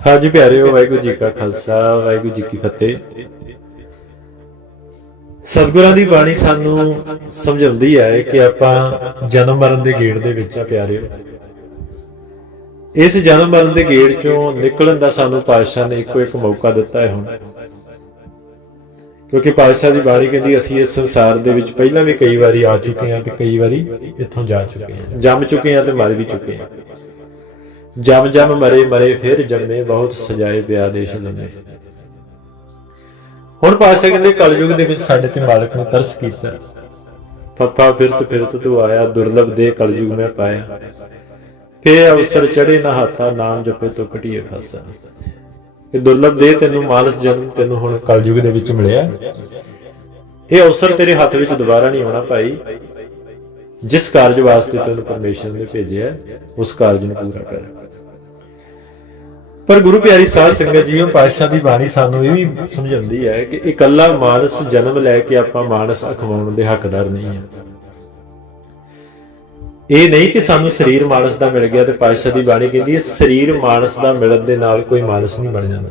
ਹਾਂਜੀ ਪਿਆਰਿਓ ਵਾਹਿਗੁਰੂ ਜੀ ਕਾ ਖਾਲਸਾ, ਵਾਹਿਗੁਰੂ ਜੀ ਕੀ ਫਤਿਹ। ਸਤਿਗੁਰਾਂ ਦੀ ਬਾਣੀ ਸਾਨੂੰ ਸਮਝਾਉਂਦੀ ਹੈ ਕਿ ਆਪਾਂ ਜਨਮ ਮਰਨ ਦੇ ਗੇੜ ਦੇ ਵਿੱਚ ਆ ਪਿਆਰਿਓ ਇਸ ਜਨਮ ਮਰਨ ਦੇ ਗੇੜ ਚੋਂ ਨਿਕਲਣ ਦਾ ਸਾਨੂੰ ਪਾਤਸ਼ਾਹ ਨੇ ਇੱਕੋ ਇੱਕ ਮੌਕਾ ਦਿੱਤਾ ਹੈ ਹੁਣ। ਕਿਉਂਕਿ ਪਾਤਸ਼ਾਹ ਦੀ ਬਾਣੀ ਕਹਿੰਦੀ, ਅਸੀਂ ਇਸ ਸੰਸਾਰ ਦੇ ਵਿੱਚ ਪਹਿਲਾਂ ਵੀ ਕਈ ਵਾਰੀ ਆ ਚੁੱਕੇ ਹਾਂ ਤੇ ਕਈ ਵਾਰੀ ਇੱਥੋਂ ਜਾ ਚੁੱਕੇ ਹਾਂ। ਜੰਮ ਚੁੱਕੇ ਹਾਂ ਤੇ ਮਰ ਵੀ ਚੁੱਕੇ ਹਾਂ। ਜਮ ਜਮ ਮਰੇ ਮਰੇ ਫਿਰ ਜੰਮੇ ਬਹੁਤ ਸਜਾਏ ਪਿਆ ਦੇਸ਼ ਲੰਮੇ ਹੁਣ ਪਾਸ਼ਾ ਕਹਿੰਦੇ ਕਲਯੁਗ ਦੇ ਵਿੱਚ ਸਾਡੇ ਤੇ ਮਾਲਕ ਨੇ ਤਰਸ ਕੀਤਾ। ਫੱਫਾ ਫਿਰਤ ਫਿਰਤ ਤੂੰ ਆਇਆ ਦੁਰਲਭ ਦੇ ਕਲਯੁਗ ਮੈਂ ਪਾਇਆ। ਫੇ ਅਵਸਰ ਚੜੇ ਨਾ ਹਾਥਾ ਨਾਮ ਜਪੇ ਤੋ ਕਟਿਏ ਫਸਾ। ਇਹ ਦੁਰਲਭ ਦੇ ਤੈਨੂੰ ਮਾਨਸ ਜਨਮ ਤੈਨੂੰ ਹੁਣ ਕਲਯੁਗ ਦੇ ਵਿੱਚ ਮਿਲਿਆ। ਇਹ ਅਵਸਰ ਤੇਰੇ ਹੱਥ ਵਿੱਚ ਦੁਬਾਰਾ ਨਹੀਂ ਆਉਣਾ ਭਾਈ। ਜਿਸ ਕਾਰਜ ਵਾਸਤੇ ਤੈਨੂੰ ਪਰਮੇਸ਼ਰ ਨੇ ਭੇਜਿਆ ਉਸ ਕਾਰਜ ਨੂੰ ਪੂਰਾ ਕਰ। ਪਰ ਗੁਰੂ ਪਿਆਰੀ ਸਾਧ ਸੰਗਤ ਜੀਓ, ਪਾਤਸ਼ਾਹ ਦੀ ਬਾਣੀ ਸਾਨੂੰ ਇਹ ਵੀ ਸਮਝਾਉਂਦੀ ਹੈ ਕਿ ਇਕੱਲਾ ਮਾਨਸ ਜਨਮ ਲੈ ਕੇ ਆਪਾਂ ਮਾਨਸ ਅਖਵਾਉਣ ਦੇ ਹੱਕਦਾਰ ਨਹੀਂ ਹਾਂ। ਇਹ ਨਹੀਂ ਕਿ ਸਾਨੂੰ ਸਰੀਰ ਮਾਨਸ ਦਾ ਮਿਲ ਗਿਆ ਤੇ ਪਾਤਸ਼ਾਹ ਦੀ ਬਾਣੀ ਕਹਿੰਦੀ ਹੈ, ਸਰੀਰ ਮਾਨਸ ਦਾ ਮਿਲਣ ਦੇ ਨਾਲ ਕੋਈ ਮਾਨਸ ਨਹੀਂ ਬਣ ਜਾਂਦਾ।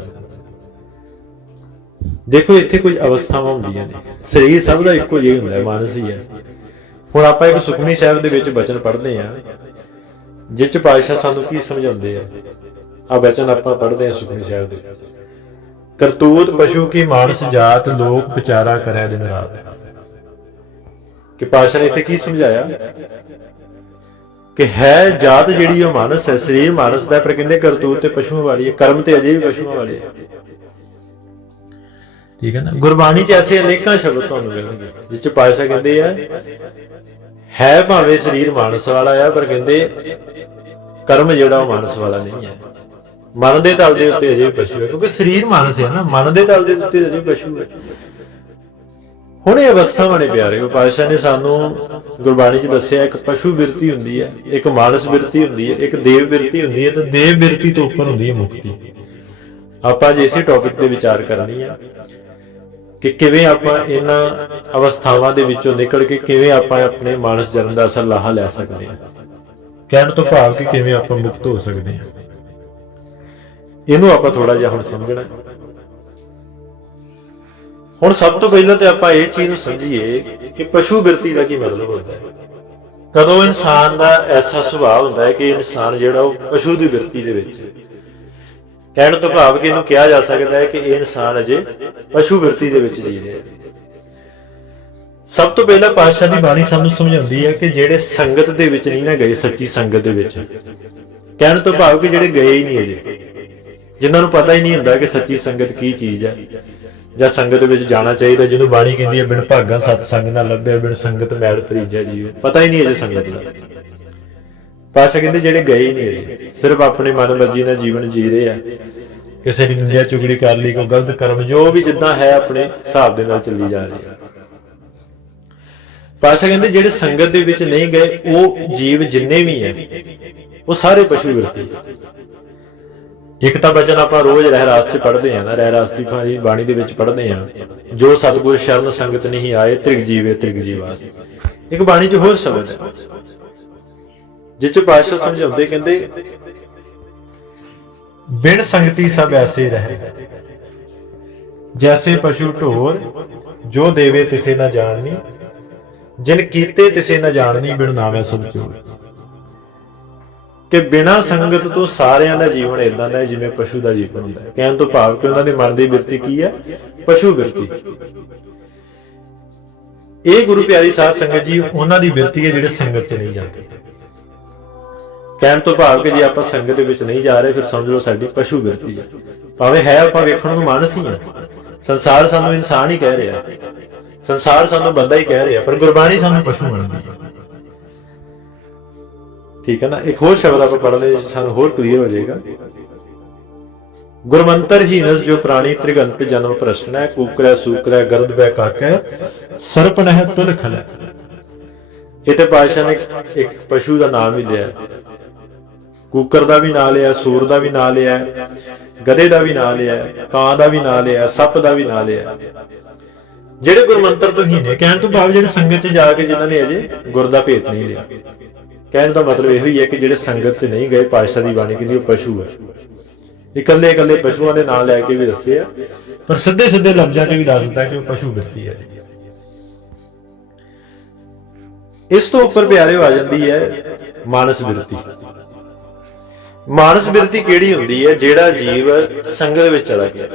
ਦੇਖੋ, ਇੱਥੇ ਕੁਝ ਅਵਸਥਾਵਾਂ ਹੁੰਦੀਆਂ ਨੇ। ਸਰੀਰ ਸਭ ਦਾ ਇੱਕੋ ਜਿਹਾ ਹੁੰਦਾ ਹੈ, ਮਾਨਸ ਹੀ ਹੈ। ਹੁਣ ਆਪਾਂ ਇੱਕ ਸੁਖਮਨੀ ਸਾਹਿਬ ਦੇ ਵਿੱਚ ਬਚਨ ਪੜ੍ਹਦੇ ਆ ਜਿਸ ਚ ਪਾਤਸ਼ਾਹ ਸਾਨੂੰ ਕੀ ਸਮਝਾਉਂਦੇ ਆ? ਆ ਬਚਨ ਆਪਾਂ ਪੜ੍ਹਦੇ ਆ ਸੁਖਮਨੀ ਸਾਹਿਬ ਦੇ ਕਰਤੂਤ ਪਸ਼ੂ ਕੀ ਮਾਨਸ ਜਾਤ ਲੋਕ ਵਿਚਾਰਾ ਕਰੇ ਦਿਨ ਰਾਤ। ਕਿ ਪਾਤਸ਼ਾਹ ਨੇ ਇੱਥੇ ਕੀ ਸਮਝਾਇਆ? ਕਿ ਹੈ ਜਾਤ ਜਿਹੜੀ ਉਹ ਮਾਨਸ ਹੈ, ਸਰੀਰ ਮਾਨਸ ਦਾ, ਪਰ ਕਹਿੰਦੇ ਕਰਤੂਤ ਤੇ ਪਸ਼ੂਆਂ ਵਾਲੀ ਹੈ, ਕਰਮ ਤੇ ਅਜੇ ਵੀ ਪਸ਼ੂ ਵਾਲੀ ਹੈ। ਠੀਕ ਹੈ ਨਾ? ਗੁਰਬਾਣੀ 'ਚ ਐਸੇ ਅਨੇਕਾਂ ਸ਼ਬਦ ਤੁਹਾਨੂੰ ਮਿਲਣਗੇ, ਜਿਸ 'ਚ ਪਾਤਸ਼ਾਹ ਕਹਿੰਦੇ ਆ ਹੈ ਭਾਵੇਂ ਸਰੀਰ ਮਾਨਸ ਵਾਲਾ ਆ, ਪਰ ਕਹਿੰਦੇ ਕਰਮ ਜਿਹੜਾ ਉਹ ਮਾਨਸ ਵਾਲਾ ਨਹੀਂ ਹੈ। ਮਨ ਦੇ ਤਲ ਦੇ ਉੱਤੇ ਅਜੇ ਪਸ਼ੂ ਹੈ ਕਿਉਂਕਿ ਸਰੀਰ ਮਾਨਸ ਹੈ ਨਾ ਮਨ ਦੇ ਤਲ ਦੇ ਉੱਤੇ ਅਜੇ ਪਸ਼ੂ ਹੈ ਹੁਣ ਇਹ ਅਵਸਥਾਵਾਂ ਨੇ ਪਿਆਰੇ ਉਹ ਪਾਤਸ਼ਾਹ ਨੇ ਸਾਨੂੰ ਗੁਰਬਾਣੀ 'ਚ ਦੱਸਿਆ, ਇੱਕ ਪਸ਼ੂ ਬਿਰਤੀ ਹੁੰਦੀ ਹੈ ਇੱਕ ਮਾਨਸ ਬਿਰਤੀ ਹੁੰਦੀ ਹੈ ਇੱਕ ਦੇਵ ਬਿਰਤੀ ਹੁੰਦੀ ਹੈ ਤੇ ਦੇਵ ਬਿਰਤੀ ਤੋਂ ਉੱਪਰ ਹੁੰਦੀ ਹੈ ਮੁਕਤੀ। ਆਪਾਂ ਜੇ ਇਸੇ ਟੌਪਿਕ ਤੇ ਵਿਚਾਰ ਕਰਨੀ ਹੈ ਕਿ ਕਿਵੇਂ ਆਪਾਂ ਇਹਨਾਂ ਅਵਸਥਾਵਾਂ ਦੇ ਵਿੱਚੋਂ ਨਿਕਲ ਕੇ ਕਿਵੇਂ ਆਪਾਂ ਆਪਣੇ ਮਾਨਸ ਜਨਮ ਦਾ ਅਸਰ ਲਾਹਾ ਲੈ ਸਕਦੇ ਹਾਂ? ਕਹਿਣ ਤੋਂ ਭਾਵ ਕਿ ਕਿਵੇਂ ਆਪਾਂ ਮੁਕਤ ਹੋ ਸਕਦੇ ਹਾਂ? ਇਹਨੂੰ ਆਪਾਂ ਥੋੜਾ ਜਿਹਾ ਹੁਣ ਸਮਝਣਾ ਹੁਣ ਸਭ ਤੋਂ ਪਹਿਲਾਂ ਤੇ ਆਪਾਂ ਇਹ ਚੀਜ਼ ਨੂੰ ਸਮਝੀਏ ਕਿ ਪਸ਼ੂ ਬਿਰਤੀ ਦਾ ਕੀ ਮਤਲਬ ਹੁੰਦਾ ਹੈ? ਕਦੋਂ ਇਨਸਾਨ ਦਾ ਐਸਾ ਸੁਭਾਅ ਹੁੰਦਾ ਹੈ ਕਿ ਇਨਸਾਨ ਜਿਹੜਾ ਉਹ ਪਸ਼ੂ ਦੀ ਬਿਰਤੀ ਦੇ ਵਿੱਚ ਹੈ ਕਹਿਣ ਤੋਂ ਭਾਵ ਕਿ ਇਹਨੂੰ ਕਿਹਾ ਜਾ ਸਕਦਾ ਹੈ ਕਿ ਇਹ ਇਨਸਾਨ ਅਜੇ ਪਸ਼ੂ ਬਿਰਤੀ ਦੇ ਵਿੱਚ ਜੀ ਰਿਹਾ ਹੈ। ਸਭ ਤੋਂ ਪਹਿਲਾਂ ਪਾਤਸ਼ਾਹ ਦੀ ਬਾਣੀ ਸਾਨੂੰ ਸਮਝਾਉਂਦੀ ਹੈ ਕਿ ਜਿਹੜੇ ਸੰਗਤ ਦੇ ਵਿੱਚ ਨਹੀਂ ਨਾ ਗਏ, ਸੱਚੀ ਸੰਗਤ ਦੇ ਵਿੱਚ। ਕਹਿਣ ਤੋਂ ਭਾਵ ਕਿ ਜਿਹੜੇ ਗਏ ਹੀ ਨਹੀਂ ਅਜੇ। ਜਿਨ੍ਹਾਂ ਨੂੰ ਪਤਾ ਹੀ ਨਹੀਂ ਹੁੰਦਾ ਕਿ ਸੱਚੀ ਸੰਗਤ ਕੀ ਚੀਜ਼ ਹੈ। ਜਾਂ ਸੰਗਤ ਵਿੱਚ ਜਾਣਾ ਚਾਹੀਦਾ, ਜਿਹਨੂੰ ਬਾਣੀ ਕਹਿੰਦੀ ਹੈ, ਬਿਨ ਭਾਗਾ ਸਤ ਸੰਗ ਨਾ ਲੱਭਿਆ, ਬਿਨ ਸੰਗਤ ਮੈਲ ਭਰੀਜਾ ਜੀਵ ਪਤਾ ਹੀ ਨਹੀਂ ਅਜੇ ਸੰਗਤ ਦਾ। ਪਾਸ਼ਾ ਕਹਿੰਦੇ ਜਿਹੜੇ ਗਏ ਹੀ ਨਹੀਂ ਅਜੇ ਸਿਰਫ ਆਪਣੇ ਮਨ ਮਰਜ਼ੀ ਨਾਲ ਜੀਵਨ ਜੀ ਰਹੇ ਆ। ਕਿਸੇ ਦੀ ਨਿੰਦਿਆ ਚੁਗਲੀ ਕਰ ਲਈ, ਕੋਈ ਗਲਤ ਕਰਮ, ਜੋ ਵੀ ਜਿੱਦਾਂ ਹੈ ਆਪਣੇ ਹਿਸਾਬ ਦੇ ਨਾਲ ਚੱਲੀ ਜਾ ਰਹੀ ਹੈ ਪਾਸ਼ਾ ਕਹਿੰਦੇ ਜਿਹੜੇ ਸੰਗਤ ਦੇ ਵਿੱਚ ਨਹੀਂ ਗਏ, ਉਹ ਜੀਵ ਜਿੰਨੇ ਵੀ ਹੈ, ਉਹ ਸਾਰੇ ਪਸ਼ੂ ਵਿਰਤੀ ਇੱਕ ਤਾਂ ਬਚਨ ਆਪਾਂ ਰੋਜ਼ ਰਹਿਰਾਸ ਚ ਪੜ੍ਹਦੇ ਆ ਨਾ, ਰਹਿਰਾਸ ਦੀ ਬਾਣੀ ਬਾਣੀ ਦੇ ਵਿੱਚ ਪੜ੍ਹਦੇ ਆ ਜੋ ਸਤਿਗੁਰ ਸ਼ਰਨ ਸੰਗਤ ਨਹੀਂ ਆਏ, ਤ੍ਰਿਗ ਜੀਵੇ, ਤ੍ਰਿਗ ਜੀਵਾਸ। ਇੱਕ ਬਾਣੀ ਚ ਹੋਰ ਸ਼ਬਦ ਹੈ ਜਿਸ ਚ ਪਾਸ਼ਾ ਸਮਝਾਉਂਦੇ ਕਹਿੰਦੇ, ਬਿਨ ਸੰਗਤੀ ਸਭ ਐਸੇ ਰਹੇ। ਜੈਸੇ ਪਸ਼ੂ ਢੋਰ, ਜੋ ਦੇਵੇ ਤਿਸੇ ਨਾ ਜਾਣਨੀ, ਜਿਨ ਕੀਤੇ ਤਿਸੇ ਨਾ ਜਾਣਨੀ, ਬਿਨ ਨਾਮੈ ਸਭ ਚੋਰ ਕਿ ਬਿਨਾ ਸੰਗਤ ਤੋਂ ਸਾਰਿਆਂ ਦਾ ਜੀਵਨ ਇਦਾਂ ਦਾ ਹੈ ਜਿਵੇਂ ਪਸ਼ੂ ਦਾ ਜੀਵਨ ਹੁੰਦਾ ਹੈ। ਕਹਿਣ ਤੋਂ ਭਾਵ ਕਿ ਉਹਨਾਂ ਦੇ ਮਨ ਦੀ ਬਿਰਤੀ ਕੀ ਹੈ? ਪਸ਼ੂ ਬਿਰਤੀ। ਇਹ ਗੁਰੂ ਪਿਆਰੀ ਸਾਧ ਸੰਗਤ ਜੀ, ਉਹਨਾਂ ਦੀ ਬਿਰਤੀ ਹੈ ਜਿਹੜੇ ਸੰਗਤ 'ਚ ਨਹੀਂ ਜਾਂਦੇ। ਕਹਿਣ ਤੋਂ ਭਾਵ ਕਿ ਜੇ ਆਪਾਂ ਸੰਗਤ ਦੇ ਵਿੱਚ ਨਹੀਂ ਜਾ ਰਹੇ, ਫਿਰ ਸਮਝ ਲਓ ਸਾਡੀ ਪਸ਼ੂ ਬਿਰਤੀ ਹੈ। ਭਾਵੇਂ ਹੈ, ਆਪਾਂ ਵੇਖਣ ਨੂੰ ਮਾਨਸ ਹੀ ਆ ਸੰਸਾਰ ਸਾਨੂੰ ਇਨਸਾਨ ਹੀ ਕਹਿ ਰਿਹਾ ਸੰਸਾਰ ਸਾਨੂੰ ਬੰਦਾ ਹੀ ਕਹਿ ਰਿਹਾ ਪਰ ਗੁਰਬਾਣੀ ਸਾਨੂੰ ਪਸ਼ੂ ਮੰਨਦੀ ਹੈ। ਠੀਕ ਹੈ ਨਾ? ਇੱਕ ਹੋਰ ਸ਼ਬਦ ਆਪਾਂ ਪੜ੍ਹ ਲਏ ਸਾਨੂੰ ਹੋਰ ਕਲੀਅਰ ਹੋ ਜਾਏਗਾ। ਗੁਰਮੰਤਰ ਹੀਨਸ ਜੋ ਪ੍ਰਾਣੀ ਤ੍ਰਿਗੰਤ ਜਨਮ ਪ੍ਰਸ਼ਨ ਹੈ ਕੂਕਰੈ ਸੂਕਰੈ, ਗਰਦ ਬੈ ਕਾਕੈ, ਸਰਪ ਨਹਿ ਤੁਲ ਖਲੈ। ਇਤੇ ਪਾਸ਼ਾ ਨੇ ਇੱਕ ਪਸ਼ੂ ਦਾ ਨਾਮ ਹੀ ਲਿਆ। ਕੂਕਰ ਦਾ ਵੀ ਨਾਂ ਲਿਆ ਸੂਰ ਦਾ ਵੀ ਨਾਂ ਲਿਆ ਗਧੇ ਦਾ ਵੀ ਨਾਂ ਲਿਆ ਕਾਂ ਦਾ ਵੀ ਨਾਂ ਲਿਆ ਸੱਪ ਦਾ ਵੀ ਨਾਂ ਲਿਆ ਜਿਹੜੇ ਗੁਰਮੰਤਰ ਤੋਂ ਹੀਨੇ ਕਹਿਣ ਤੋਂ ਭਾਵ ਜਿਹੜੇ ਸੰਗਤ 'ਚ ਜਾ ਕੇ ਜਿਨ੍ਹਾਂ ਨੇ ਅਜੇ ਗੁਰ ਦਾ ਭੇਤ ਨਹੀਂ ਲਿਆ। ਕਹਿਣ ਦਾ ਮਤਲਬ ਇਹੋ ਹੀ ਹੈ ਕਿ ਜਿਹੜੇ ਸੰਗਤ 'ਚ ਨਹੀਂ ਗਏ, ਪਾਤਸ਼ਾਹ ਦੀ ਬਾਣੀ ਕਹਿੰਦੀ ਉਹ ਪਸ਼ੂ ਹੈ ਇਕੱਲੇ ਇਕੱਲੇ ਪਸ਼ੂਆਂ ਦੇ ਨਾਂ ਲੈ ਕੇ ਵੀ ਦੱਸੇ ਆ, ਪਰ ਸਿੱਧੇ ਸਿੱਧੇ ਲਫ਼ਜ਼ਾਂ 'ਚ ਵੀ ਦੱਸ ਦਿੱਤਾ ਕਿ ਉਹ ਪਸ਼ੂ ਬਿਰਤੀ ਹੈ ਇਸ ਤੋਂ ਉੱਪਰ ਪਿਆਰਿਓ ਆ ਜਾਂਦੀ ਹੈ ਮਾਨਸ ਵਿਰਤੀ। ਮਾਨਸ ਬਿਰਤੀ ਕਿਹੜੀ ਹੁੰਦੀ ਹੈ? ਜਿਹੜਾ ਜੀਵ ਸੰਗਤ ਵਿੱਚ ਚਲਾ ਗਿਆ।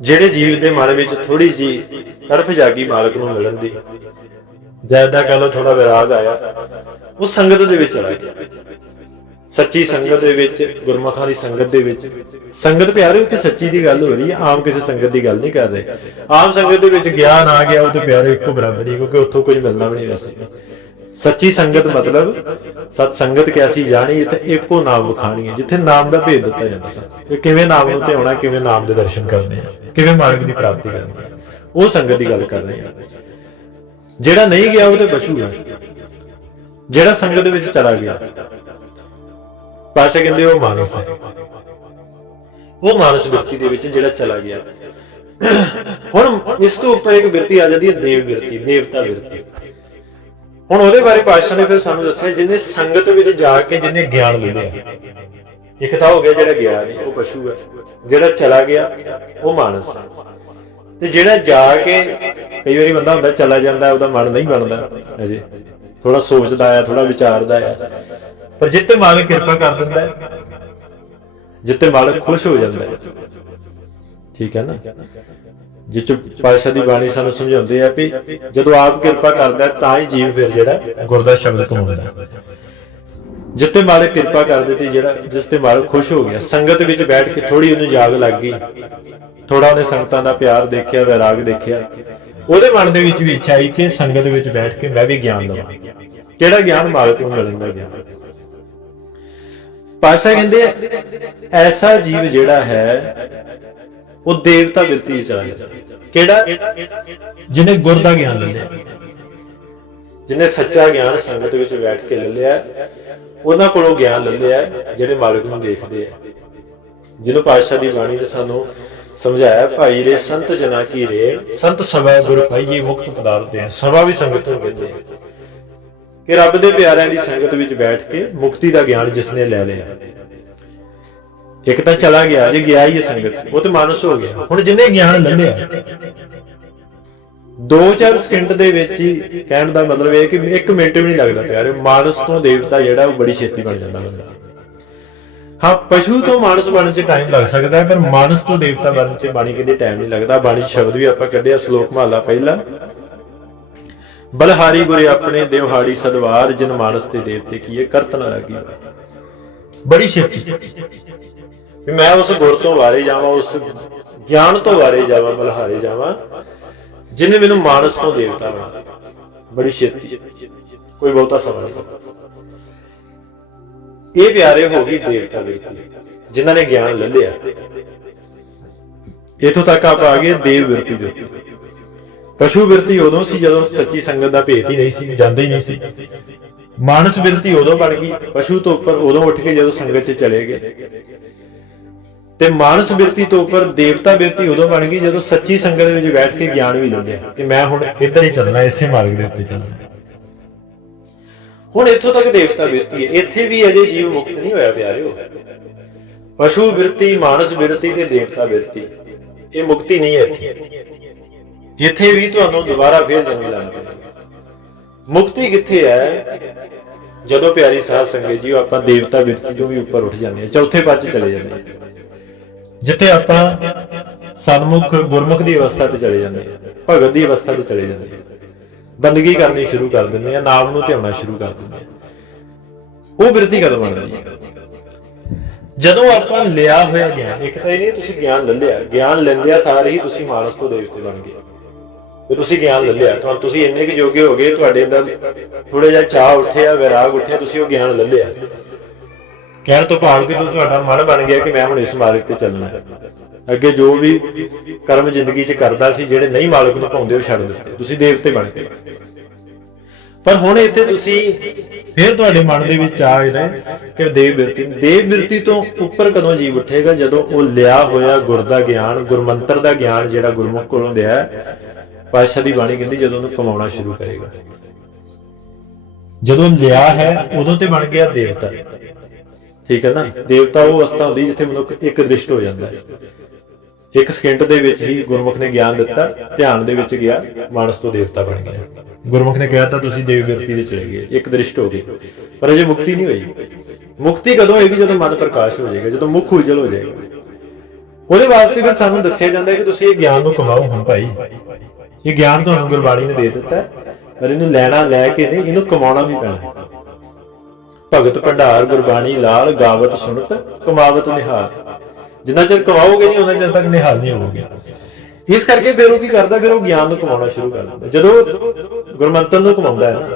ਜਿਹੜੇ ਜੀਵ ਦੇ ਮਨ ਵਿੱਚ ਥੋੜੀ ਜੀ ਤਰਫ ਜਾਗੀ ਮਾਲਕ ਨੂੰ ਮਿਲਣ ਦੀ। ਜੈਦਾ ਕਹ ਥੋੜਾ ਵਿਰਾਗ ਆਇਆ, ਉਹ ਸੰਗਤ ਦੇ ਵਿੱਚ ਚਲਾ ਗਿਆ। ਸੱਚੀ ਸੰਗਤ ਦੇ ਵਿੱਚ, ਗੁਰਮਖਾਂ ਦੀ ਸੰਗਤ ਦੇ ਵਿੱਚ। ਸੰਗਤ ਪਿਆਰੇ ਉੱਤੇ ਸੱਚੀ ਦੀ ਗੱਲ ਹੋ ਰਹੀ ਹੈ। ਆਮ ਕਿਸੇ ਸੰਗਤ ਦੀ ਗੱਲ ਨਹੀਂ ਕਰ ਰਹੇ। ਆਮ ਸੰਗਤ ਦੇ ਵਿੱਚ ਗਿਆਨ ਆ ਗਿਆ, ਉਹ ਤੇ ਪਿਆਰੇ ਇੱਕੋ ਬਰਾਬਰ ਹੀ ਕਿਉਂਕਿ ਉੱਥੋਂ ਕੁਝ ਮਿਲਣਾ ਵੀ ਨਹੀਂ ਵੈਸੇ। ਸੱਚੀ ਸੰਗਤ ਮਤਲਬ ਸਤ ਸੰਗਤ ਕੈਸੀ ਜਾਣੀ ਤੇ ਇੱਕੋ ਨਾਮ ਵਖਾਣੀ ਹੈ, ਜਿੱਥੇ ਨਾਮ ਦਾ ਭੇਦ ਦਿੱਤਾ ਜਾਂਦਾ ਸਨ ਕਿਵੇਂ ਨਾਮ ਨੂੰ ਧਿਆਉਣਾ, ਕਿਵੇਂ ਨਾਮ ਦੇ ਦਰਸ਼ਨ ਕਰਨੇ ਆ, ਕਿਵੇਂ ਮਾਰਗ ਦੀ ਪ੍ਰਾਪਤੀ ਕਰਨੀ ਹੈ ਉਹ ਸੰਗਤ ਦੀ ਗੱਲ ਕਰ ਰਹੇ ਆ। ਜਿਹੜਾ ਨਹੀਂ ਗਿਆ, ਉਹ ਤੇ ਪਸ਼ੂ ਹੈ ਜਿਹੜਾ ਸੰਗਤ ਦੇ ਵਿੱਚ ਚਲਾ ਗਿਆ ਪਾਸ਼ਾ ਕਹਿੰਦੇ ਉਹ ਮਾਨਸ ਹੈ। ਉਹ ਮਾਨਸ ਵਿਅਕਤੀ ਦੇ ਵਿੱਚ ਜਿਹੜਾ ਚਲਾ ਗਿਆ। ਹੁਣ ਇਸ ਤੋਂ ਉੱਪਰ ਇੱਕ ਬਿਰਤੀ ਆ ਜਾਂਦੀ ਹੈ, ਦੇਵ ਬਿਰਤੀ ਦੇਵਤਾ ਬਿਰਤੀ ਹੁਣ ਉਹਦੇ ਬਾਰੇ ਪਾਤਸ਼ਾਹ ਨੇ ਫਿਰ ਸਾਨੂੰ ਦੱਸਿਆ, ਜਿਹਨੇ ਸੰਗਤ ਵਿੱਚ ਜਾ ਕੇ ਜਿਹਨੇ ਗਿਆਨ ਲੈ ਇੱਕ ਤਾਂ ਹੋ ਗਿਆ ਜਿਹੜਾ ਗਿਆ ਨਹੀਂ, ਉਹ ਪਸ਼ੂ ਹੈ। ਜਿਹੜਾ ਚਲਾ ਗਿਆ, ਉਹ ਮਾਨਸ ਹੈ। ਤੇ ਜਿਹੜਾ ਜਾ ਕੇ ਕਈ ਵਾਰੀ ਬੰਦਾ ਹੁੰਦਾ, ਚਲਾ ਜਾਂਦਾ ਉਹਦਾ ਮਨ ਨਹੀਂ ਬਣਦਾ ਅਜੇ। ਥੋੜਾ ਸੋਚਦਾ ਆ ਥੋੜਾ ਵਿਚਾਰਦਾ ਆ ਪਰ ਜਿੱਤੇ ਮਾਲਕ ਕਿਰਪਾ ਕਰ ਦਿੰਦਾ ਹੈ, ਜਿੱਤੇ ਮਾਲਕ ਖੁਸ਼ ਹੋ ਜਾਂਦਾ ਹੈ। ਠੀਕ ਹੈ ਨਾ? ਜਿੱਚ ਪਾਤਸ਼ਾਹ ਦੀ ਬਾਣੀ ਸਾਨੂੰ ਸਮਝਾਉਂਦੇ ਆ ਵੀ ਜਦੋਂ ਆਪ ਕਿਰਪਾ ਕਰਦਾ ਤਾਂ ਹੀ ਜੀਵ ਫਿਰ ਜਿਹੜਾ ਗੁਰਦਾ ਸ਼ਬਦ ਕਮਾਉਂਦਾ ਜਿੱਤੇ ਮਾਲਕ ਕਿਰਪਾ ਕਰ ਦਿੱਤੀ, ਜਿਹੜਾ ਜਿਸ ਤੇ ਮਾਲਕ ਖੁਸ਼ ਹੋ ਗਿਆ, ਸੰਗਤ ਵਿੱਚ ਬੈਠ ਕੇ ਥੋੜੀ ਉਹਨੂੰ ਜਾਗ ਲੱਗ ਗਈ। ਥੋੜਾ ਉਹਨੇ ਸੰਗਤਾਂ ਦਾ ਪਿਆਰ ਦੇਖਿਆ, ਵੈਰਾਗ ਦੇਖਿਆ। ਉਹਦੇ ਮਨ ਦੇ ਵਿੱਚ ਵੀ ਇੱਛਾ ਆਈ ਕਿ ਸੰਗਤ ਵਿੱਚ ਬੈਠ ਕੇ ਮੈਂ ਵੀ ਗਿਆਨ ਲਵਾਂ ਕਿਹੜਾ ਗਿਆਨ ਮਾਲਕ ਨੂੰ ਮਿਲਣ ਦਾ ਗਿਆਨ? ਪਾਸ਼ਾ ਕਹਿੰਦੇ ਐਸਾ ਜੀਵ ਜਿਹੜਾ ਹੈ ਉਹ ਦੇਵਤਾ ਬਿਰਤੀ ਚ ਚਲਾ ਗਿਆ ਕਿਹੜਾ? ਜਿਹਨੇ ਗੁਰ ਦਾ ਗਿਆਨ ਲੈ ਲਿਆ। ਜਿਹਨੇ ਸੱਚਾ ਗਿਆਨ ਸੰਗਤ ਵਿੱਚ ਬੈਠ ਕੇ ਲੈ ਲਿਆ ਉਹਨਾਂ ਕੋਲੋਂ ਗਿਆਨ ਲੈ ਲਿਆ ਜਿਹੜੇ ਮਾਲਕ ਨੂੰ ਦੇਖਦੇ ਆ। ਜਿਹਨੂੰ ਪਾਤਸ਼ਾਹ ਦੀ ਬਾਣੀ ਨੇ ਸਾਨੂੰ ਸਮਝਾਇਆ ਭਾਈ ਰੇ ਸੰਤ ਜਨਾ ਕੀ ਰੇ ਸੰਤ ਸਭਾ ਗੁਰ ਭਾਈਏ ਮੁਕਤ ਪਦਾਰਥ ਦੇ ਸਭਾ ਵੀ ਸੰਗਤ ਨੂੰ ਕਹਿੰਦੇ ਕਿ ਰੱਬ ਦੇ ਪਿਆਰਿਆਂ ਦੀ ਸੰਗਤ ਵਿੱਚ ਬੈਠ ਕੇ ਮੁਕਤੀ ਦਾ ਗਿਆਨ ਜਿਸ ਨੇ ਲੈ ਲਿਆ। ਇੱਕ ਤਾਂ ਚਲਾ ਗਿਆ ਜੇ ਗਿਆ ਹੀ ਹੈ ਸੰਗਤ। ਉਹ ਤੇ ਮਾਨਸ ਹੋ ਗਿਆ। ਹੁਣ ਜਿਹਨੇ ਗਿਆਨ ਲੈ ਲਿਆ 2-4 ਸਕਿੰਟ ਦੇ ਵਿੱਚ ਹੀ ਕਹਿਣ ਦਾ ਮਤਲਬ ਇਹ ਕਿ ਇੱਕ ਮਿੰਟ ਵੀ ਨਹੀਂ ਲੱਗਦਾ ਪਿਆਰੇ ਮਾਨਸ ਤੋਂ ਦੇਵਤਾ ਜਿਹੜਾ ਉਹ ਬੜੀ ਛੇਤੀ ਬਣ ਜਾਂਦਾ ਬੰਦਾ। ਹਾਂ ਪਸ਼ੂ ਤੋਂ ਮਾਨਸ ਬਣਨ 'ਚ ਟਾਈਮ ਲੱਗ ਸਕਦਾ ਹੈ ਪਰ ਮਾਨਸ ਤੋਂ ਦੇਵਤਾ ਬਣਨ 'ਚ ਬਾਣੀ ਕਹਿੰਦੀ ਟਾਈਮ ਨਹੀਂ ਲੱਗਦਾ। ਬਾਣੀ ਸ਼ਬਦ ਵੀ ਆਪਾਂ ਕੱਢਿਆ ਸ਼ਲੋਕ ਮਹਲਾ ਪਹਿਲਾ। ਬਲਹਾਰੀ ਗੁਰੇ ਆਪਣੇ ਦਿਵਹਾੜੀ ਸਦਵਾਰ ਜਿਨ ਮਾਨਸ ਤੇ ਦੇਵਤੇ ਕੀਏ ਕਰਤ ਨਾ ਲੱਗੀ ਬੜੀ ਛੇਤੀ। ਵੀ ਮੈਂ ਉਸ ਗੁਰ ਤੋਂ ਵਾਰੇ ਜਾਵਾਂ, ਉਸ ਗਿਆਨ ਤੋਂ ਵਾਰੇ ਜਾਵਾਂ, ਮਲਹਾਰੇ ਜਾਵਾਂ ਜਿਹਨੇ ਮੈਨੂੰ ਮਾਨਸ ਤੋਂ ਦੇਵਤਾ ਬਣਾ ਬੜੀ ਛੇਤੀ। ਕੋਈ ਬਹੁਤਾ ਸਮਾਂ ਨਹੀਂ। ਸਕਦਾ ਇਹ ਪਿਆਰੇ ਹੋ ਗਈ ਦੇਵਤਾ ਬਿਰਤੀ ਜਿਨ੍ਹਾਂ ਨੇ ਗਿਆਨ ਲੈ ਲਿਆ। ਇਥੋਂ ਤੱਕ ਆਪ ਆ ਗਏ ਦੇਵ ਬਿਰਤੀ ਦੇ ਪਸ਼ੂ ਬਿਰਤੀ ਉਦੋਂ ਸੀ ਜਦੋਂ ਸੱਚੀ ਸੰਗਤ ਦਾ ਭੇਤ ਹੀ ਨਹੀਂ ਸੀ, ਜਾਂਦੇ ਹੀ ਨਹੀਂ ਸੀ। ਮਾਨਸ ਬਿਰਤੀ ਉਦੋਂ ਬਣ ਗਈ, ਪਸ਼ੂ ਤੋਂ ਉੱਪਰ ਉਦੋਂ ਉੱਠ ਕੇ ਜਦੋਂ ਸੰਗਤ 'ਚ ਚਲੇ ਗਏ। ਤੇ ਮਾਨਸ ਬਿਰਤੀ ਤੋਂ ਉੱਪਰ ਦੇਵਤਾ ਬਿਰਤੀ ਉਦੋਂ ਬਣ ਗਈ ਜਦੋਂ ਸੱਚੀ ਸੰਗਤ ਵਿੱਚ ਬੈਠ ਕੇ ਗਿਆਨ ਵੀ ਲੈਂਦੇ ਲਿਆ ਕਿ ਮੈਂ ਹੁਣ ਇੱਧਰ ਹੀ ਚੱਲਣਾ, ਇਸੇ ਮਾਰਗ ਦੇ ਉੱਤੇ ਚੱਲਣਾ। ਹੁਣ ਇੱਥੋਂ ਤੱਕ ਦੇਵਤਾ ਬਿਰਤੀ ਹੈ। ਇੱਥੇ ਵੀ ਅਜੇ ਜੀਵ ਮੁਕਤ ਨਹੀਂ ਹੋਇਆ ਪਿਆਰਿਓ। ਪਸ਼ੂ ਬਿਰਤੀ, ਮਾਨਸ ਬਿਰਤੀ ਤੇ ਦੇਵਤਾ ਬਿਰਤੀ। ਇਹ ਮੁਕਤੀ ਨਹੀਂ ਹੈ ਇੱਥੇ। ਇੱਥੇ ਵੀ ਤੁਹਾਨੂੰ ਦੁਬਾਰਾ ਫੇਰ ਜਨਮ ਲੈਣਾ ਮੁਕਤੀ ਕਿੱਥੇ ਹੈ? ਜਦੋਂ ਪਿਆਰੀ ਸਾਧ ਸੰਗਤ ਜੀ ਆਪਾਂ ਦੇਵਤਾ ਬਿਰਤੀ ਤੋਂ ਵੀ ਉੱਪਰ ਉੱਠ ਜਾਂਦੇ ਹਾਂ ਚੌਥੇ ਪਦ ਚਲੇ ਜਾਂਦੇ ਹਾਂ ਜਿੱਥੇ ਆਪਾਂ ਸਨਮੁਖ, ਗੁਰਮੁਖ ਦੀ ਅਵਸਥਾ ਤੇ ਚਲੇ ਜਾਂਦੇ ਹਾਂ, ਭਗਤ ਦੀ ਅਵਸਥਾ ਤੇ ਚਲੇ ਜਾਂਦੇ ਹਾਂ। ਬੰਦਗੀ ਕਰਨੀ ਸ਼ੁਰੂ ਕਰ ਦਿੰਦੇ ਆ ਨਾਮ ਨੂੰ ਧਿਆਉਣਾ ਸ਼ੁਰੂ ਕਰ ਦਿੰਦੇ ਆ ਉਹ ਬਿਰਤੀ ਕਦੋਂ ਬਣਦੀ ਹੈ? ਜਦੋਂ ਆਪਾਂ ਲਿਆ ਹੋਇਆ ਗਿਆਨ, ਇੱਕ ਤਾਂ ਇਹ ਨਹੀਂ ਤੁਸੀਂ ਗਿਆਨ ਲੈ ਲਿਆ, ਗਿਆਨ ਲੈਂਦਿਆਂ ਸਾਰੇ ਹੀ ਤੁਸੀਂ ਮਾਨਸ ਤੋਂ ਦੇਵਤੇ ਬਣ ਗਏ। ਤੇ ਤੁਸੀਂ ਗਿਆਨ ਲੈ ਲਿਆ, ਤੁਹਾਨੂੰ ਤੁਸੀਂ ਇੰਨੇ ਕਿ ਯੋਗੇ ਹੋ ਗਏ, ਤੁਹਾਡੇ ਅੰਦਰ ਥੋੜਾ ਜਿਹਾ ਚਾਹ ਉੱਠਿਆ, ਵਿਰਾਗ ਉੱਠਿਆ, ਤੁਸੀਂ ਉਹ ਗਿਆਨ ਲੈ ਲਿਆ। ਕਹਿਣ ਤੋਂ ਭਾਵ ਕਿ ਤੁਹਾਡਾ ਮਨ ਬਣ ਗਿਆ ਕਿ ਮੈਂ ਹੁਣ ਇਸ ਮਾਰਗ ਤੇ ਚੱਲਣਾ ਹੈ। ਅੱਗੇ ਜੋ ਵੀ ਕਰਮ ਜ਼ਿੰਦਗੀ 'ਚ ਕਰਦਾ ਸੀ ਜਿਹੜੇ ਨਹੀਂ ਮਾਲਕ ਨੂੰ ਪਾਉਂਦੇ ਉਹ ਛੱਡ ਦਿੱਤੇ। ਤੁਸੀਂ ਦੇਵਤੇ ਬਣ ਗਏ। ਪਰ ਹੁਣ ਇੱਥੇ ਤੁਸੀਂ ਫਿਰ ਤੁਹਾਡੇ ਮਨ ਦੇ ਵਿੱਚ ਆ ਇਹਦਾ ਕਿ ਦੇਵ ਬਿਰਤੀ। ਦੇਵ ਬਿਰਤੀ ਤੋਂ ਉੱਪਰ ਕਦੋਂ ਜੀਵ ਉੱਠੇਗਾ? ਜਦੋਂ ਉਹ ਲਿਆ ਹੋਇਆ ਗੁਰ ਦਾ ਗਿਆਨ ਗੁਰਮੰਤਰ ਦਾ ਗਿਆਨ ਜਿਹੜਾ ਗੁਰਮੁਖ ਕੋਲੋਂ ਲਿਆ ਹੈ, ਪਾਤਸ਼ਾਹ ਦੀ ਬਾਣੀ ਕਹਿੰਦੀ ਜਦੋਂ ਉਹਨੂੰ ਕਮਾਉਣਾ ਸ਼ੁਰੂ ਕਰੇਗਾ। ਜਦੋਂ ਲਿਆ ਹੈ ਉਦੋਂ ਤੇ ਬਣ ਗਿਆ ਦੇਵਤਾ। ਠੀਕ ਹੈ ਨਾ? ਦੇਵਤਾ ਉਹ ਅਵਸਥਾ ਹੁੰਦੀ ਜਿੱਥੇ ਮਨੁੱਖ ਇੱਕ ਦ੍ਰਿਸ਼ਟ ਹੋ ਜਾਂਦਾ ਹੈ। ਇੱਕ ਸਕਿੰਟ ਦੇ ਵਿੱਚ ਹੀ ਗੁਰਮੁਖ ਨੇ ਗਿਆਨ ਦਿੱਤਾ ਧਿਆਨ ਦੇ ਵਿੱਚ ਗਿਆ ਮਾਨਸ ਤੋਂ ਦੇਵਤਾ ਬਣ ਗਿਆ। ਗੁਰਮੁਖ ਨੇ ਕਿਹਾ ਤਾਂ ਤੁਸੀਂ ਦੇਵ ਵਿਰਤੀ ਦੇ ਚਲੇ ਗਏ ਇੱਕ ਦ੍ਰਿਸ਼ਟ ਹੋ ਗਏ। ਪਰ ਅਜੇ ਮੁਕਤੀ ਨਹੀਂ ਹੋਈ। ਮੁਕਤੀ ਕਦੋਂ ਹੋਏਗੀ? ਜਦੋਂ ਮਨ ਪ੍ਰਕਾਸ਼ ਹੋ ਜਾਏਗਾ ਜਦੋਂ ਮੁਖ ਉਜਲ ਹੋ ਜਾਏਗਾ। ਉਹਦੇ ਵਾਸਤੇ ਫਿਰ ਸਾਨੂੰ ਦੱਸਿਆ ਜਾਂਦਾ ਹੈ ਕਿ ਤੁਸੀਂ ਇਹ ਗਿਆਨ ਨੂੰ ਕਮਾਓ ਹੁਣ ਭਾਈ। ਇਹ ਗਿਆਨ ਤੁਹਾਨੂੰ ਗੁਰਬਾਣੀ ਨੇ ਦੇ ਦਿੱਤਾ ਪਰ ਇਹਨੂੰ ਲੈਣਾ ਲੈ ਕੇ ਨਹੀਂ ਇਹਨੂੰ ਕਮਾਉਣਾ ਵੀ ਪੈਣਾ ਹੈ। ਭਗਤ ਭੰਡਾਰ, ਗੁਰਬਾਣੀ, ਲਾਲ, ਗਾਵਤ, ਸੁਣਤ, ਕਮਾਵਤ ਨਿਹਾਲ ਜਿੰਨਾ ਚਿਰ ਕਮਾਓਗੇ ਨਹੀਂ ਉਹਨਾਂ ਚਿਰ ਤੱਕ ਨਿਹਾਲ ਨਹੀਂ ਹੋਵੋਗੇ। ਇਸ ਕਰਕੇ ਫਿਰ ਉਹ ਕੀ ਕਰਦਾ, ਫਿਰ ਉਹ ਗਿਆਨ ਨੂੰ ਕਮਾਉਣਾ ਸ਼ੁਰੂ ਕਰ ਦਿੰਦਾ। ਜਦੋਂ ਗੁਰਮੰਤਰ ਨੂੰ ਕਮਾਉਂਦਾ ਹੈ ਨਾ,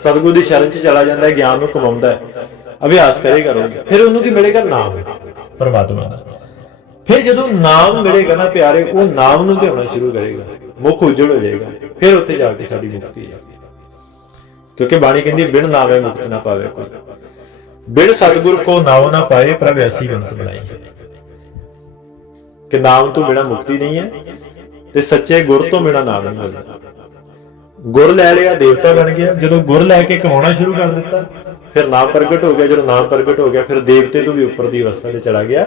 ਸਤਿਗੁਰੂ ਦੀ ਸ਼ਰਨ 'ਚ ਚਲਾ ਜਾਂਦਾ ਹੈ, ਗਿਆਨ ਨੂੰ ਕਮਾਉਂਦਾ ਹੈ, ਅਭਿਆਸ ਕਰੇਗਾ ਰੋਜ਼। ਫਿਰ ਉਹਨੂੰ ਕੀ ਮਿਲੇਗਾ? ਨਾਮ। ਪਰਮਾਤਮਾ ਦਾ। ਫਿਰ ਜਦੋਂ ਨਾਮ ਮਿਲੇਗਾ ਨਾ ਪਿਆਰੇ, ਉਹ ਨਾਮ ਨੂੰ ਧਿਆਉਣਾ ਸ਼ੁਰੂ ਕਰੇਗਾ। ਮੁੱਖ ਉਜੜ ਹੋ ਜਾਏਗਾ। ਫਿਰ ਉੱਥੇ ਜਾ ਕੇ ਸਾਡੀ ਮੁਕਤੀ ਹੈ। ਕਿਉਂਕਿ ਬਾਣੀ ਕਹਿੰਦੀ ਬਿਨ ਨਾਮੇ ਮੁਕਤ ਨਾ ਪਾਵੇ ਕੋਈ। ਬਿਨ ਸਤਿਗੁਰ ਕੋ ਨਾਮ ਨਾ ਪਾਏ ਪ੍ਰਭ ਐਸੀ ਬੰਸ ਬਣਾਈ। ਕਿ ਨਾਮ ਤੋਂ ਬਿਨਾ ਮੁਕਤੀ ਨਹੀਂ ਹੈ ਤੇ ਸੱਚੇ ਗੁਰ ਤੋਂ ਬਿਨਾ ਨਾਮ ਨਹੀਂ ਮਿਲਦਾ। ਗੁਰ ਲੈ ਲਿਆ, ਦੇਵਤਾ ਬਣ ਗਿਆ। ਜਦੋਂ ਗੁਰ ਲੈ ਕੇ ਕਮਾਉਣਾ ਸ਼ੁਰੂ ਕਰ ਦਿੱਤਾ, ਫਿਰ ਨਾਮ ਪ੍ਰਗਟ ਹੋ ਗਿਆ। ਜਦੋਂ ਨਾਮ ਪ੍ਰਗਟ ਹੋ ਗਿਆ, ਫਿਰ ਦੇਵਤੇ ਤੋਂ ਵੀ ਉੱਪਰ ਦੀ ਅਵਸਥਾ ਤੇ ਚਲਾ ਗਿਆ,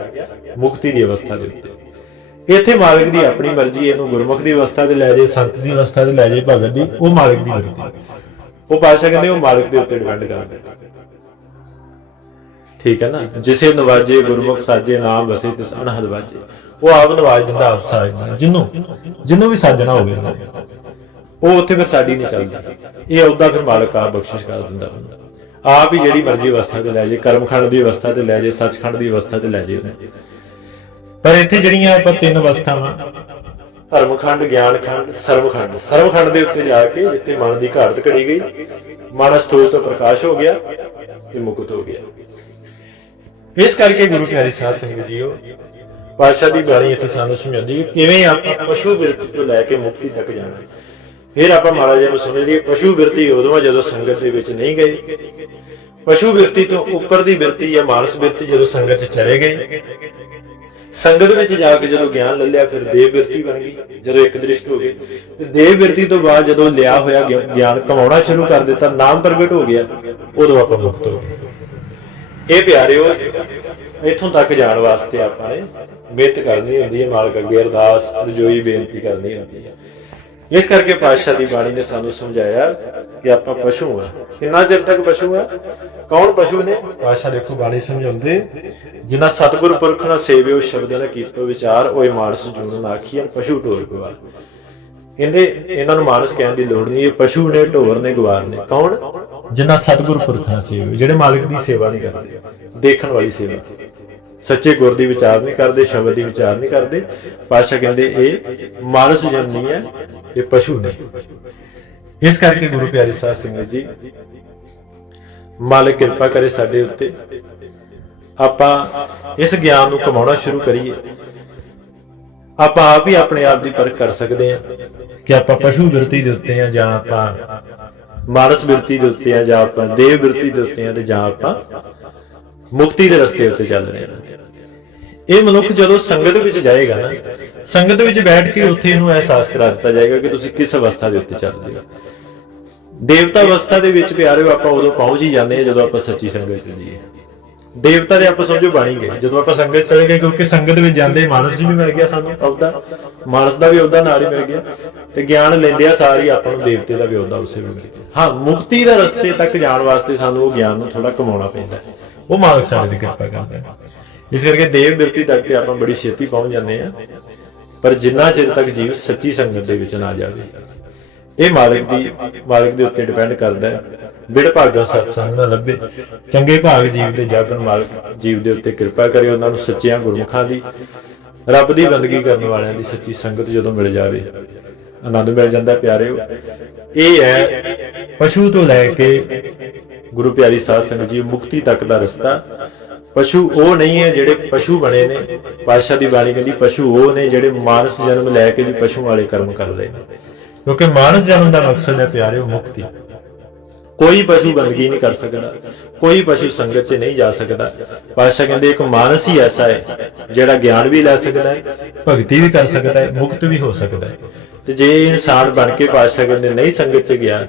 ਮੁਕਤੀ ਦੀ ਅਵਸਥਾ ਦੇ ਉੱਤੇ। ਇੱਥੇ ਮਾਲਕ ਦੀ ਆਪਣੀ ਮਰਜ਼ੀ ਇਹਨੂੰ ਗੁਰਮੁਖ ਦੀ ਅਵਸਥਾ ਤੇ ਲੈ ਜਾਏ, ਸੰਤ ਦੀ ਅਵਸਥਾ ਤੇ ਲੈ ਜਾਏ, ਭਗਤ ਦੀ, ਉਹ ਮਾਲਕ ਦੀ ਮਰਜ਼ੀ ਉਹ ਪਾਸ਼ਾ ਕਹਿੰਦੇ ਉਹ ਮਾਲਕ ਦੇ ਉੱਤੇ ਡਿਪੈਂਡ ਕਰਦਾ। ਠੀਕ ਹੈ ਨਾ? ਜਿਸੇ ਨਵਾਜੇ ਗੁਰਮੁਖ ਸਾਜੇ ਨਾਮ ਵਸੇ ਤਿਸ ਅਨਹਦ ਵਾਜੇ। ਉਹ ਆਪ ਨਵਾਜ ਦਿੰਦਾ ਆਪ ਸਾਜਦਾ ਜਿੰਨੂੰ? ਜਿੰਨੂੰ ਵੀ ਸਾਜਣਾ ਹੋਵੇ ਉਹ ਉੱਥੇ ਫਿਰ ਸਾਡੀ ਨਹੀਂ ਚੱਲਦੀ। ਇਹ ਉਹਦਾ ਫਿਰ ਮਾਲਕ ਆਪ ਬਖਸ਼ਿਸ਼ ਕਰ ਦਿੰਦਾ ਬੰਦਾ। ਆਪ ਹੀ ਜਿਹੜੀ ਮਰਜ਼ੀ ਅਵਸਥਾ ਤੇ ਲੈ ਜੇ ਕਰਮਖੰਡ ਦੀ ਅਵਸਥਾ ਤੇ ਲੈ ਜੇ ਸੱਚਖੰਡ ਦੀ ਅਵਸਥਾ ਤੇ ਲੈ ਜੇ ਪਰ ਇੱਥੇ ਜਿਹੜੀਆਂ ਆਪਾਂ ਤਿੰਨ ਅਵਸਥਾਵਾਂ ਧਰਮਖੰਡ, ਗਿਆਨਖੰਡ, ਸਰਵਖੰਡ। ਸਰਵਖੰਡ ਦੇ ਉੱਤੇ ਜਾ ਕੇ ਜਿੱਥੇ ਮਨ ਦੀ ਘਾੜਤ ਘੜੀ ਗਈ, ਮਨ ਸਥੂਲ ਤੋਂ ਪ੍ਰਕਾਸ਼ ਹੋ ਗਿਆ ਤੇ ਮੁਕਤ ਹੋ ਗਿਆ। ਇਸ ਕਰਕੇ ਗੁਰੂ ਪਿਆਰੇ ਸਾਧ ਸੰਗਤ ਜੀਓ, ਪਾਤਸ਼ਾਹ ਦੀ ਬਾਣੀ ਇੱਥੇ ਸਾਨੂੰ ਸਮਝਾਉਂਦੀ ਕਿ ਕਿਵੇਂ ਆਪਾਂ ਪਸ਼ੂ ਬਿਰਤੀ ਤੋਂ ਲੈ ਕੇ ਮੁਕਤੀ ਤੱਕ ਜਾਣਾ। ਫਿਰ ਆਪਾਂ ਮਹਾਰਾਜ ਜੀ ਨੂੰ ਸਮਝ ਲਈਏ, ਪਸ਼ੂ ਬਿਰਤੀ ਉਦੋਂ ਜਦੋਂ ਸੰਗਤ ਦੇ ਵਿੱਚ ਨਹੀਂ ਗਏ ਪਸ਼ੂ ਬਿਰਤੀ ਤੋਂ ਉੱਪਰ ਦੀ ਬਿਰਤੀ ਜਾਂ ਮਾਨਸ ਬਿਰਤੀ ਜਦੋਂ ਸੰਗਤ 'ਚ ਚਲੇ ਗਏ ਸੰਗਤ ਵਿੱਚ ਜਾ ਕੇ ਜਦੋਂ ਗਿਆਨ ਲੈ ਲਿਆ, ਫਿਰ ਦੇਵ ਬਿਰਤੀ ਬਣ ਗਈ। ਜਦੋਂ ਇੱਕ ਦ੍ਰਿਸ਼ਟ ਹੋ ਗਏ, ਤੇ ਦੇਵ ਬਿਰਤੀ ਤੋਂ ਬਾਅਦ ਜਦੋਂ ਲਿਆ ਹੋਇਆ ਗਿਆਨ ਕਮਾਉਣਾ ਸ਼ੁਰੂ ਕਰ ਦਿੱਤਾ, ਨਾਮ ਪ੍ਰਗਟ ਹੋ ਗਿਆ, ਉਦੋਂ ਆਪਾਂ ਮੁਕਤ ਹੋ ਗਏ। ਇਹ ਪਿਆਰਿਓ, ਇੱਥੋਂ ਤੱਕ ਜਾਣ ਵਾਸਤੇ ਆਪਾਂ ਨੇ ਮਿਹਨਤ ਕਰਨੀ ਹੁੰਦੀ ਹੈ, ਮਾਲਕ ਅੱਗੇ ਅਰਦਾਸ, ਰਜੋਈ ਬੇਨਤੀ ਕਰਨੀ ਹੁੰਦੀ ਹੈ। ਇਸ ਕਰਕੇ ਪਾਤਸ਼ਾਹ ਦੀ ਬਾਣੀ ਨੇ ਸਾਨੂੰ ਸਮਝਾਇਆ ਕਿ ਆਪਾਂ ਪਸ਼ੂ ਆ ਕਿੰਨਾ ਚਿਰ ਤੱਕ ਪਸ਼ੂ ਆ ਕੌਣ ਪਸ਼ੂ ਨੇ? ਪਾਤਸ਼ਾਹ ਦੇਖੋ ਬਾਣੀ ਸਮਝਾਉਂਦੇ ਜਿਨ੍ਹਾਂ ਸਤਿਗੁਰ ਪੁਰਖ ਨਾਲ ਸੇਵਿਓ ਸ਼ਬਦ ਨਾਲ ਕੀਤੋ ਵਿਚਾਰ ਓਏ ਮਾਨਸ ਜੂਨ ਆਖੀਆਂ ਪਸ਼ੂ ਢੋਰ ਗਵਾਰ। ਕਹਿੰਦੇ ਇਹਨਾਂ ਨੂੰ ਮਾਨਸ ਕਹਿਣ ਦੀ ਲੋੜ ਨਹੀਂ ਇਹ ਪਸ਼ੂ ਨੇ ਢੋਰ ਨੇ ਗਵਾਰ ਨੇ। ਕੌਣ? ਜਿਨ੍ਹਾਂ ਸਤਿਗੁਰ ਪੁਰਖ ਨਾਲ ਸੇਵਿਓ ਜਿਹੜੇ ਮਾਲਕ ਦੀ ਸੇਵਾ ਨਹੀਂ ਕਰਦੇ ਦੇਖਣ ਵਾਲੀ ਸੇਵਾ। ਸੱਚੇ ਗੁਰ ਦੀ ਵਿਚਾਰ ਨਹੀਂ ਕਰਦੇ, ਸ਼ਬਦ ਦੀ ਵਿਚਾਰ ਨਹੀਂ ਕਰਦੇ। ਪਾਤਸ਼ਾਹ ਕਹਿੰਦੇ, ਇਹ ਮਾਨਸ ਜਨ ਨਹੀਂ ਹੈ, ਇਹ ਪਸ਼ੂ ਨੇ ਇਸ ਕਰਕੇ ਗੁਰੂ ਪਿਆਰੇ ਸਾਹਿਬ ਸਿੰਘ ਜੀ, ਮਾਲਕ ਕਿਰਪਾ ਕਰੇ ਸਾਡੇ ਉੱਤੇ। ਆਪਾਂ ਇਸ ਗਿਆਨ ਨੂੰ ਕਮਾਉਣਾ ਸ਼ੁਰੂ ਕਰੀਏ। ਆਪਾਂ ਆਪ ਹੀ ਆਪਣੇ ਆਪ ਦੀ ਪਰਖ ਕਰ ਸਕਦੇ ਹਾਂ ਕਿ ਆਪਾਂ ਪਸ਼ੂ ਬਿਰਤੀ ਦੇ ਉੱਤੇ ਆ ਜਾਂ ਆਪਾਂ ਮਾਨਸ ਬਿਰਤੀ ਦੇ ਉੱਤੇ ਆ ਜਾਂ ਆਪਾਂ ਦੇਵ ਬਿਰਤੀ ਦੇ ਉੱਤੇ ਆ ਤੇ ਜਾਂ ਆਪਾਂ ਮੁਕਤੀ ਦੇ ਰਸਤੇ ਉੱਤੇ ਚੱਲ ਰਹੇ ਹਾਂ। ਇਹ ਮਨੁੱਖ ਜਦੋਂ ਸੰਗਤ ਵਿੱਚ ਜਾਏਗਾ ਨਾ, ਸੰਗਤ ਵਿੱਚ ਬੈਠ ਕੇ ਉੱਥੇ ਇਹਨੂੰ ਅਹਿਸਾਸ ਕਰਾ ਦਿੱਤਾ ਜਾਏਗਾ ਕਿ ਤੁਸੀਂ ਕਿਸ ਅਵਸਥਾ ਦੇ ਉੱਤੇ ਚੱਲ ਹੋ। ਦੇਵਤਾ ਅਵਸਥਾ ਦੇ ਵਿੱਚ ਪਿਆਰਿਓ, ਆਪਾਂ ਉਦੋਂ ਪਹੁੰਚ ਹੀ ਜਾਂਦੇ ਹਾਂ ਜਦੋਂ ਆਪਾਂ ਸੱਚੀ ਸੰਗਤ ਚ ਜੀਏ ਦੇਵਤਾ ਦੇ ਆਪਾਂ ਸਮਝੋ ਬਾਣੀ ਗਏ। ਜਦੋਂ ਆਪਾਂ ਸੰਗਤ ਚਲੇ ਗਏ, ਕਿਉਂਕਿ ਸੰਗਤ ਵਿੱਚ ਜਾਂਦੇ ਮਾਨਸ ਵੀ ਮਿਲ ਗਿਆ ਸਾਨੂੰ ਉਹਦਾ ਮਾਨਸ ਦਾ ਵੀ ਅਹੁਦਾ ਨਾਲ ਹੀ ਮਿਲ ਗਿਆ। ਤੇ ਗਿਆਨ ਲੈਂਦੇ ਆ ਸਾਰੀ ਆਪਾਂ ਨੂੰ, ਦੇਵਤੇ ਦਾ ਵੀ ਅਹੁਦਾ ਉਸੇ ਵੇਲੇ ਹਾਂ, ਮੁਕਤੀ ਦਾ ਰਸਤੇ ਤੱਕ ਜਾਣ ਵਾਸਤੇ ਸਾਨੂੰ ਉਹ ਗਿਆਨ ਨੂੰ ਥੋੜਾ ਕਮਾਉਣਾ ਪੈਂਦਾ। ਉਹ ਮਾਲਕ ਸਾਡੇ ਦੀ ਕਿਰਪਾ ਕਰਦਾ। ਹੈ ਇਸ ਕਰਕੇ ਦੇਵ ਬਿਰਤੀ ਤੱਕ ਤੇ ਆਪਾਂ ਬੜੀ ਛੇਤੀ ਪਹੁੰਚ ਜਾਂਦੇ ਆ ਪਰ ਜਿੰਨਾ ਚਿਰ ਤੱਕ ਜੀਵ ਸੱਚੀ ਸੰਗਤ ਦੇ ਵਿੱਚ ਨਾ ਜਾਵੇ, ਇਹ ਮਾਲਕ ਦੀ ਮਾਲਕ ਦੇ ਉੱਤੇ ਡਿਪੈਂਡ ਕਰਦਾ ਹੈ। ਬਿੜ ਭਾਗਾ ਸਤਸੰਗ ਨਾ ਲੱਭੇ। ਚੰਗੇ ਭਾਗ ਜੀਵ ਦੇ ਜਾਗਣ ਮਾਲਕ ਜੀਵ ਦੇ ਉੱਤੇ ਕਿਰਪਾ ਕਰੇ ਉਹਨਾਂ ਨੂੰ ਸੱਚਿਆਂ ਗੁਰਮੁਖਾਂ ਦੀ, ਰੱਬ ਦੀ ਬੰਦਗੀ ਕਰਨ ਵਾਲਿਆਂ ਦੀ ਸੱਚੀ ਸੰਗਤ ਜਦੋਂ ਮਿਲ ਜਾਵੇ, ਆਨੰਦ ਮਿਲ ਜਾਂਦਾ ਪਿਆਰਿਓ। ਇਹ ਹੈ ਪਸ਼ੂ ਤੋਂ ਲੈ ਕੇ ਗੁਰੂ ਪਿਆਰੀ ਸਾਧ ਸੰਗਤ ਜੀ ਮੁਕਤੀ ਤੱਕ ਦਾ ਰਸਤਾ। ਪਸ਼ੂ ਉਹ ਨਹੀਂ ਹੈ ਜਿਹੜੇ ਪਸ਼ੂ ਬਣੇ ਨੇ। ਪਾਤਸ਼ਾਹ ਦੀ ਬਾਣੀ ਕਹਿੰਦੀ, ਪਸ਼ੂ ਉਹ ਨੇ ਜਿਹੜੇ ਮਾਨਸ ਜਨਮ ਲੈ ਕੇ ਵੀ ਪਸ਼ੂ ਵਾਲੇ ਕਰਮ ਕਰਦੇ ਨੇ। ਕਿਉਂਕਿ ਮਾਨਸ ਜਨਮ ਦਾ ਮਕਸਦ ਹੈ ਪਿਆਰਿਓ, ਮੁਕਤੀ। ਕੋਈ ਪਸ਼ੂ ਬੰਦਗੀ ਨਹੀਂ ਕਰ ਸਕਦਾ। ਕੋਈ ਪਸ਼ੂ ਸੰਗਤ 'ਚ ਨਹੀਂ ਜਾ ਸਕਦਾ। ਪਾਤਸ਼ਾਹ ਕਹਿੰਦੇ, ਇੱਕ ਮਾਨਸ ਹੀ ਐਸਾ ਹੈ ਜਿਹੜਾ ਗਿਆਨ ਵੀ ਲੈ ਸਕਦਾ ਹੈ, ਭਗਤੀ ਵੀ ਕਰ ਸਕਦਾ ਹੈ, ਮੁਕਤ ਵੀ ਹੋ ਸਕਦਾ ਹੈ। ਤੇ ਜੇ ਇਨਸਾਨ ਬਣ ਕੇ ਪਾਤਸ਼ਾਹ ਕਹਿੰਦੇ ਨਹੀਂ ਸੰਗਤ ਚ ਗਿਆ,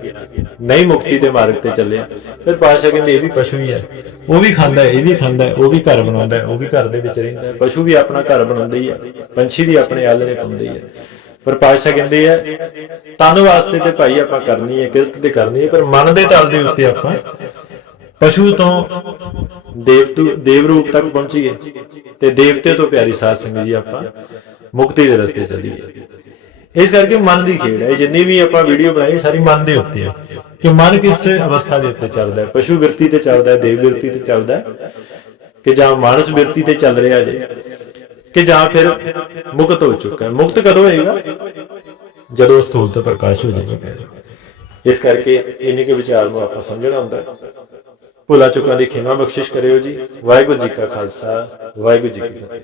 ਨਹੀਂ ਮੁਕਤੀ ਦੇ ਮਾਰਗ ਤੇ ਚੱਲਿਆ, ਫਿਰ ਪਾਤਸ਼ਾਹ ਕਹਿੰਦੇ ਇਹ ਵੀ ਪਸ਼ੂ ਹੀ ਹੈ। ਉਹ ਵੀ ਖਾਂਦਾ ਇਹ ਵੀ ਖਾਂਦਾ ਉਹ ਵੀ ਘਰ ਬਣਾਉਂਦਾ ਉਹ ਵੀ ਘਰ ਦੇ ਵਿੱਚ ਰਹਿੰਦਾ ਹੈ। ਪਸ਼ੂ ਵੀ ਆਪਣਾ ਘਰ ਬਣਾਉਂਦੇ ਹੀ ਹੈ ਪੰਛੀ ਵੀ ਆਪਣੇ ਆਲਣੇ ਪਾਉਂਦੇ ਹੀ। ਹੈ ਪਰ ਪਾਤਸ਼ਾਹ ਕਹਿੰਦੇ ਆ, ਤਨ ਵਾਸਤੇ ਤੇ ਭਾਈ ਆਪਾਂ ਕਰਨੀ ਹੈ, ਕਿਰਤ ਤੇ ਕਰਨੀ ਹੈ, ਪਰ ਮਨ ਦੇ ਤਲ ਦੇ ਉੱਤੇ ਆਪਾਂ ਪਸ਼ੂ ਤੋਂ ਦੇਵਤੂ ਦੇਵ ਰੂਪ ਤੱਕ ਪਹੁੰਚੀਏ ਤੇ ਦੇਵਤੇ ਤੋਂ ਪਿਆਰੀ ਸਾਧ ਸੰਗਤ ਜੀ ਆਪਾਂ ਮੁਕਤੀ ਦੇ ਰਸਤੇ ਚੱਲੀਏ। ਇਸ ਕਰਕੇ ਮਨ ਦੀ ਖੇਡ ਹੈ। ਜਿੰਨੀ ਵੀ ਆਪਾਂ ਵੀਡੀਓ ਬਣਾਈ, ਸਾਰੀ ਮਨ ਦੇ ਉੱਤੇ ਹੈ। ਕਿ ਮਨ ਕਿਸ ਅਵਸਥਾ ਦੇ ਉੱਤੇ ਚੱਲਦਾ ਹੈ? ਪਸ਼ੂ ਬਿਰਤੀ ਤੇ ਚੱਲਦਾ ਹੈ, ਦੇਵ ਬਿਰਤੀ ਤੇ ਚੱਲਦਾ ਹੈ, ਕਿ ਜਾਂ ਮਾਨਸ ਬਿਰਤੀ ਤੇ ਚੱਲ ਰਿਹਾ ਜੇ, ਕਿ ਜਾਂ ਫਿਰ ਮੁਕਤ ਹੋ ਚੁੱਕਾ ਹੈ। ਮੁਕਤ ਕਦੋਂ ਹੋਏਗਾ? ਜਦੋਂ ਸਥੂਲਤਾ ਪ੍ਰਕਾਸ਼ ਹੋ ਜਾਏਗਾ। ਇਸ ਕਰਕੇ ਇੰਨੇ ਕੇ ਵਿਚਾਰ ਨੂੰ ਆਪਾਂ ਸਮਝਣਾ ਹੁੰਦਾ ਭੁਲਾ ਚੁੱਕਾਂ ਦੀ ਖਿਮਾ ਬਖਸ਼ਿਸ਼ ਕਰਿਓ ਜੀ। ਵਾਹਿਗੁਰੂ ਜੀ ਕਾ ਖਾਲਸਾ, ਵਾਹਿਗੁਰੂ ਜੀ ਕੀ ਫਤਿਹ।